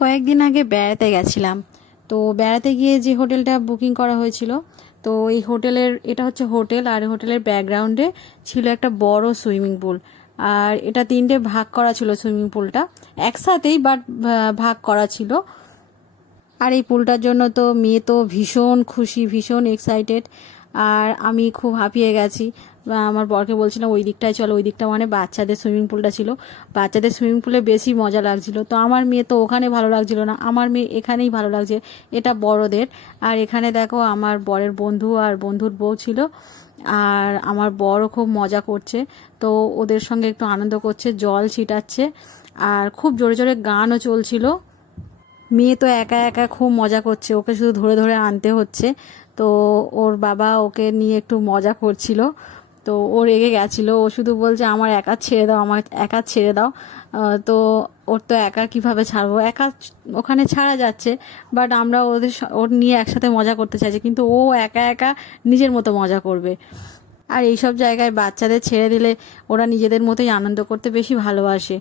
কয়েকদিন আগে বেড়াতে গেছিলাম। তো বেড়াতে গিয়ে যে হোটেলটা বুকিং করা হয়েছিল, তো এই হোটেলের এটা হচ্ছে হোটেল, আর হোটেলের ব্যাকগ্রাউন্ডে ছিল একটা বড় সুইমিং পুল। আর এটা তিনটে ভাগ করা ছিল সুইমিং পুলটা, একসাথেই বাট ভাগ করা ছিল। আর এই পুলটার জন্য তো মেয়ে তো ভীষণ খুশি, ভীষণ এক্সাইটেড। আর আমি খুব হাঁপিয়ে গেছি। আমার বরকে বলছিলাম ওই দিকটায় চলো, ওই দিকটা মানে বাচ্চাদের সুইমিং পুলটা ছিল। বাচ্চাদের সুইমিং পুলে বেশি মজা লাগছিল, তো আমার মেয়ে তো ওখানে ভালো লাগছিল না, আমার মেয়ে এখানেই ভালো লাগছে, এটা বড়দের। আর এখানে দেখো আমার বরের বন্ধু আর বন্ধুর বউ ছিল, আর আমার বরও খুব মজা করছে। তো ওদের সঙ্গে একটু আনন্দ করছে, জল ছিটাচ্ছে, আর খুব জোরে জোরে গানও চলছিল। মেয়ে তো একা একা খুব মজা করছে, ওকে শুধু ধরে ধরে আনতে হচ্ছে। তো ওর বাবা ওকে নিয়ে একটু মজা করছিল, তো ও রেগে গেছিলো, ও শুধু বলছে আমার একা ছেড়ে দাও, আমার একা ছেড়ে দাও। তো ওর তো একা কিভাবে ছাড়বো, একা ওখানে ছাড়া যাচ্ছে, বাট আমরা ওর নিয়ে একসাথে মজা করতে চাইছি, কিন্তু ও একা একা নিজের মতো মজা করবে। আর এইসব জায়গায় বাচ্চাদের ছেড়ে দিলে ওরা নিজেদের মতোই আনন্দ করতে বেশি ভালোবাসে।